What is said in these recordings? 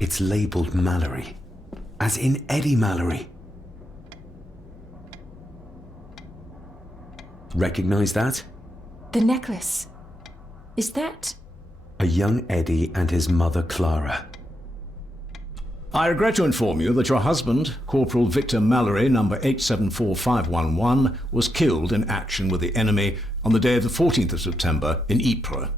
It's labelled Mallory. As in Eddie Mallory. Recognize that? The necklace. Is that... A young Eddie and his mother Clara. I regret to inform you that your husband, Corporal Victor Mallory, number 874511, was killed in action with the enemy on the day of the 14th of September in Ypres.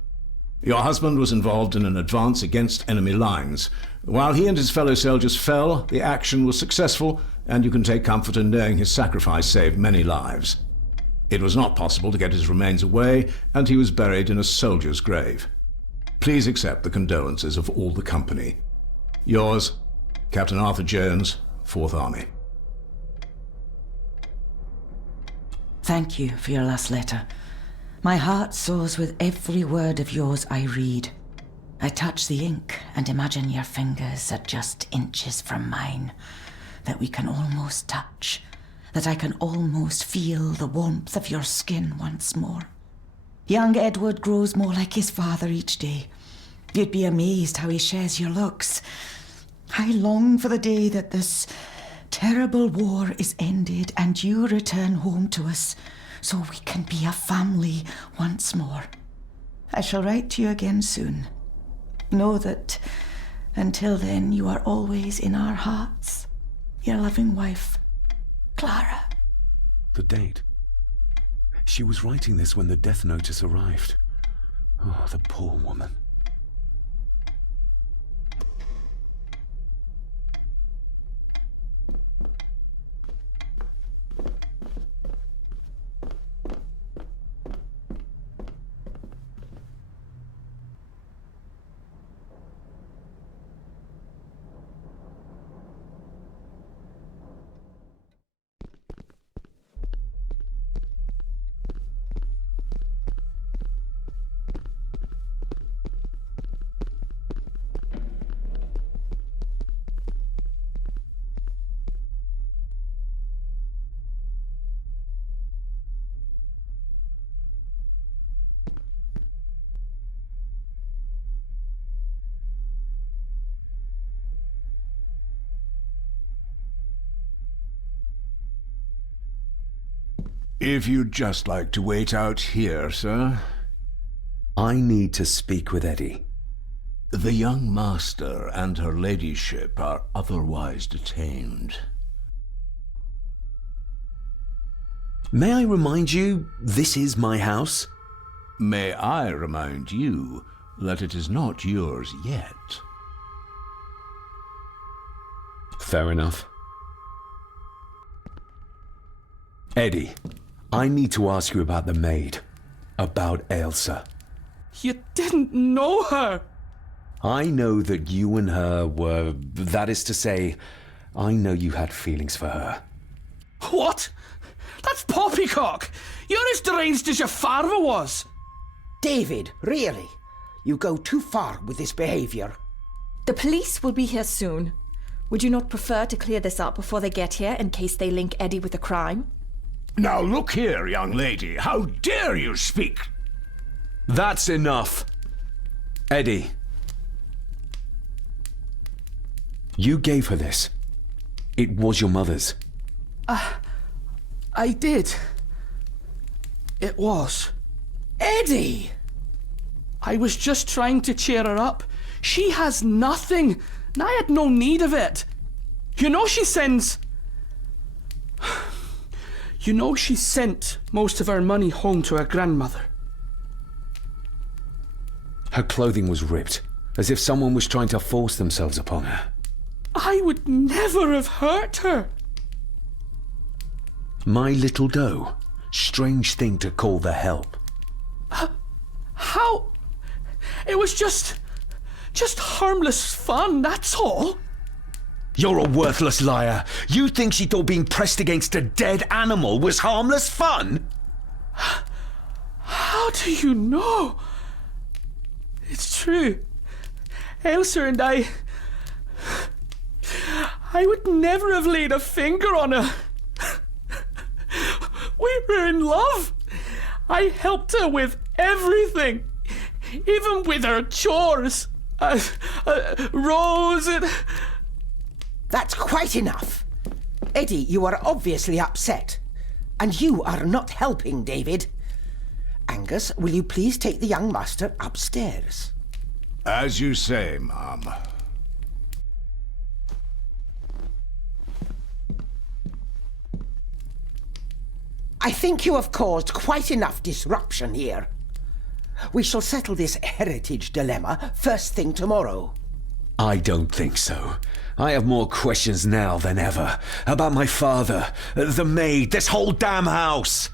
Your husband was involved in an advance against enemy lines. While he and his fellow soldiers fell, the action was successful, and you can take comfort in knowing his sacrifice saved many lives. It was not possible to get his remains away, and he was buried in a soldier's grave. Please accept the condolences of all the company. Yours, Captain Arthur Jones, 4th Army. Thank you for your last letter. My heart soars with every word of yours I read. I touch the ink and imagine your fingers are just inches from mine, that we can almost touch, that I can almost feel the warmth of your skin once more. Young Edward grows more like his father each day. You'd be amazed how he shares your looks. I long for the day that this terrible war is ended and you return home to us so we can be a family once more. I shall write to you again soon. Know that until then you are always in our hearts. Your loving wife, Clara. The date. She was writing this when the death notice arrived. Oh, the poor woman. If you'd just like to wait out here, sir. I need to speak with Eddie. The young master and her ladyship are otherwise detained. May I remind you, this is my house? May I remind you that it is not yours yet? Fair enough. Eddie, I need to ask you about the maid. About Ailsa. You didn't know her! I know that you and her were... That is to say, I know you had feelings for her. What? That's poppycock! You're as deranged as your father was! David, really? You go too far with this behavior. The police will be here soon. Would you not prefer to clear this up before they get here in case they link Eddie with the crime? Now look here, young lady. How dare you speak? That's enough. Eddie. You gave her this. It was your mother's. I did. It was. Eddie! I was just trying to cheer her up. She has nothing, and I had no need of it. You know she sends... You know she sent most of her money home to her grandmother. Her clothing was ripped, as if someone was trying to force themselves upon her. I would never have hurt her. My little doe. Strange thing to call the help. How? It was just harmless fun, that's all. You're a worthless liar. You think she thought being pressed against a dead animal was harmless fun? How do you know? It's true. Ailsa and I would never have laid a finger on her. We were in love. I helped her with everything, even with her chores. Rose! That's quite enough. Eddie, you are obviously upset. And you are not helping, David. Angus, will you please take the young master upstairs? As you say, Mum. I think you have caused quite enough disruption here. We shall settle this heritage dilemma first thing tomorrow. I don't think so. I have more questions now than ever. About my father, the maid, this whole damn house!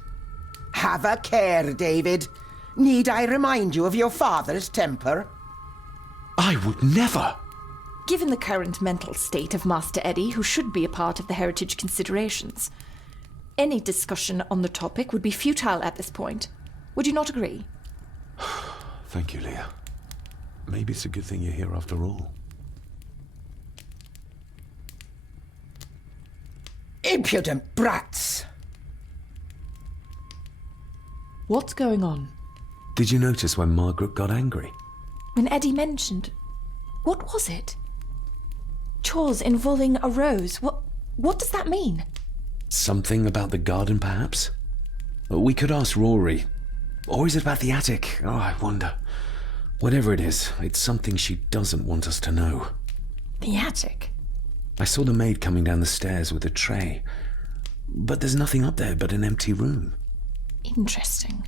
Have a care, David. Need I remind you of your father's temper? I would never! Given the current mental state of Master Eddie, who should be a part of the heritage considerations, any discussion on the topic would be futile at this point. Would you not agree? Thank you, Leah. Maybe it's a good thing you're here after all. Impudent brats! What's going on? Did you notice when Margaret got angry? When Eddie mentioned... What was it? Chores involving a rose. What does that mean? Something about the garden, perhaps? We could ask Rory. Or is it about the attic? Oh, I wonder. Whatever it is, it's something she doesn't want us to know. The attic? I saw the maid coming down the stairs with a tray. But there's nothing up there but an empty room. Interesting.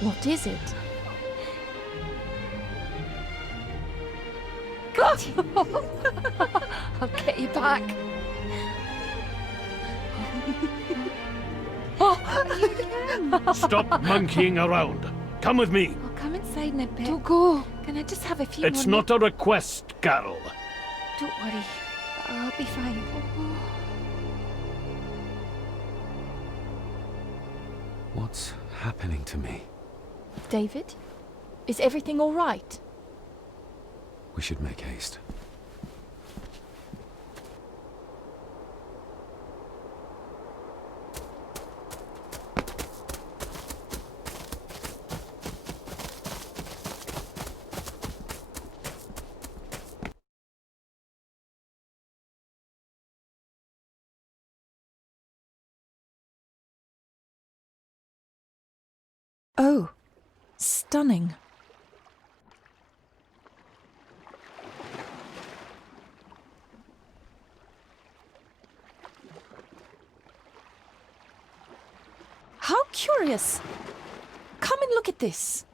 What is it? I'll get you back. Stop monkeying around. Come with me. I'll come inside in a bit. Don't go. Can I just have a few It's more not a request, Carol. Don't worry. I'll be fine. What's happening to me? David? Is everything all right? We should make haste. Oh, stunning. How curious. Come and look at this.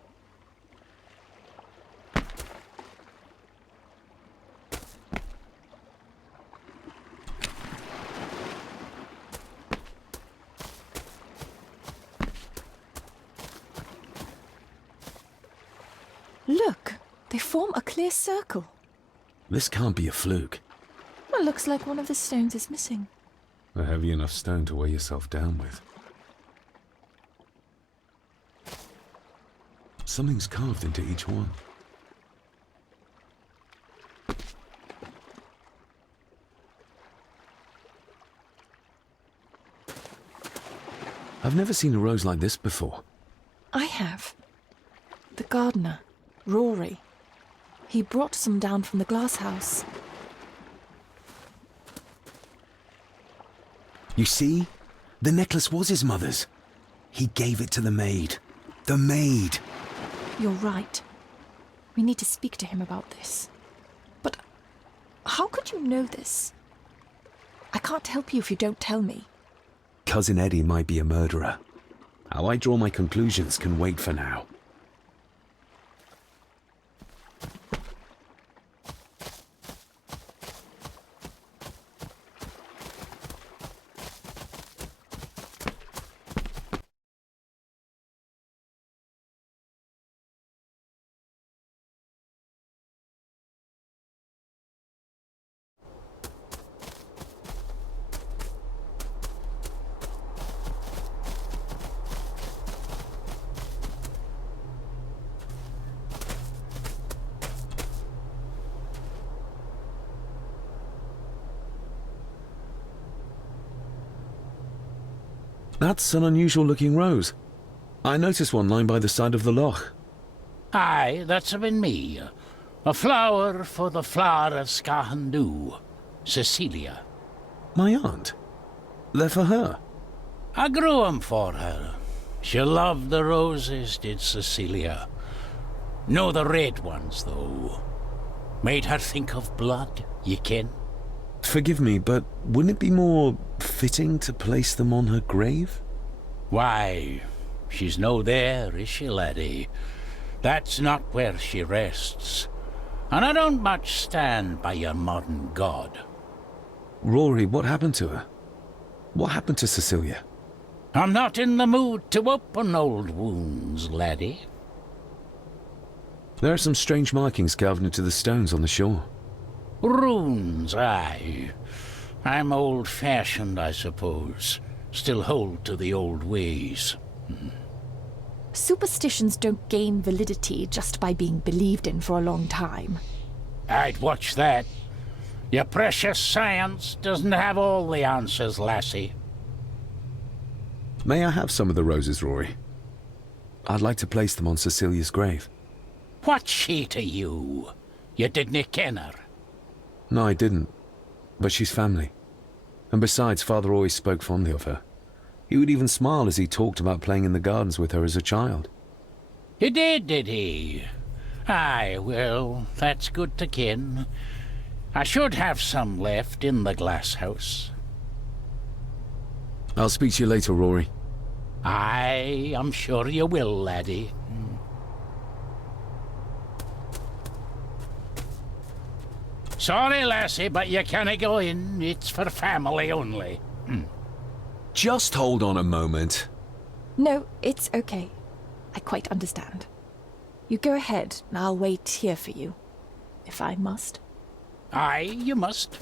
Look, they form a clear circle. This can't be a fluke. Well, looks like one of the stones is missing. A heavy enough stone to weigh yourself down with. Something's carved into each one. I've never seen a rose like this before. I have. The gardener, Rory. He brought some down from the glass house. You see? The necklace was his mother's. He gave it to the maid. The maid! You're right. We need to speak to him about this. But how could you know this? I can't help you if you don't tell me. Cousin Eddie might be a murderer. How I draw my conclusions can wait for now. That's an unusual looking rose. I noticed one lying by the side of the loch. Aye, that's been me. A flower for the flower of Scahandoo, Cecilia. My aunt? They're for her. I grew 'em for her. She loved the roses, did Cecilia. No the red ones, though. Made her think of blood, ye ken. Forgive me, but wouldn't it be more fitting to place them on her grave? Why, she's no there, is she, laddie? That's not where she rests. And I don't much stand by your modern god. Rory, what happened to her? What happened to Cecilia? I'm not in the mood to open old wounds, laddie. There are some strange markings carved into the stones on the shore. Runes, aye. I'm old-fashioned, I suppose. Still hold to the old ways. Superstitions don't gain validity just by being believed in for a long time. I'd watch that. Your precious science doesn't have all the answers, lassie. May I have some of the roses, Rory? I'd like to place them on Cecilia's grave. What's she to you? You didn't ken her. No, I didn't. But she's family. And besides, Father always spoke fondly of her. He would even smile as he talked about playing in the gardens with her as a child. He did he? Aye, well, that's good to ken. I should have some left in the glass house. I'll speak to you later, Rory. Aye, I'm sure you will, laddie. Sorry, lassie, but you can't go in. It's for family only. Just hold on a moment. No, it's okay. I quite understand. You go ahead, and I'll wait here for you, if I must. Aye, you must.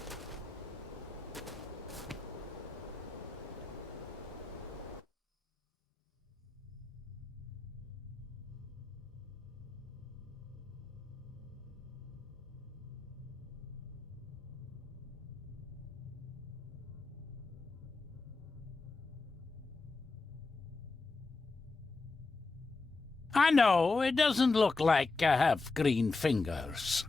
I know, it doesn't look like I have green fingers.